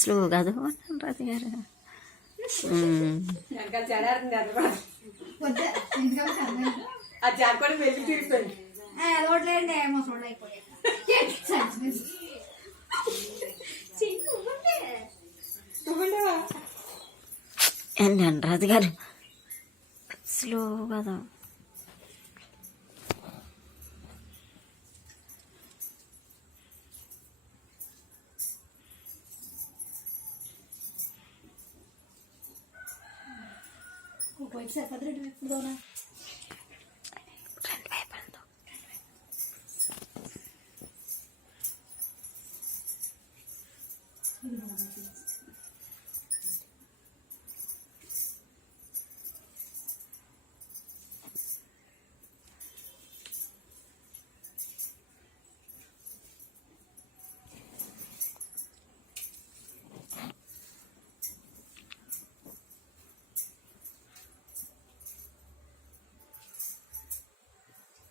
Slow కాదు రాజు గారు. ఏంటండి రాజు గారు స్లో కదా. Pode ser, padre, dona.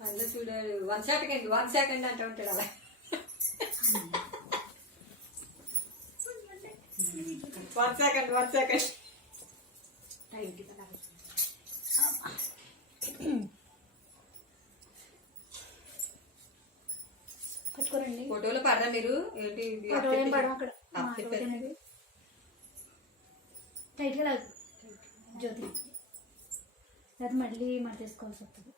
అందులో చూడాలి 1 సెకండ్ అంటూ ఉంటాడు అలా. 1 సెకండ్ పట్టుకోరండి. ఫోటోలు పడదా మీరు? ఏంటి టైట్గా లాగు జ్యోతి, అది మళ్ళీ మన తీసుకోవాల్సి వస్తుంది.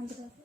అంతే కాదు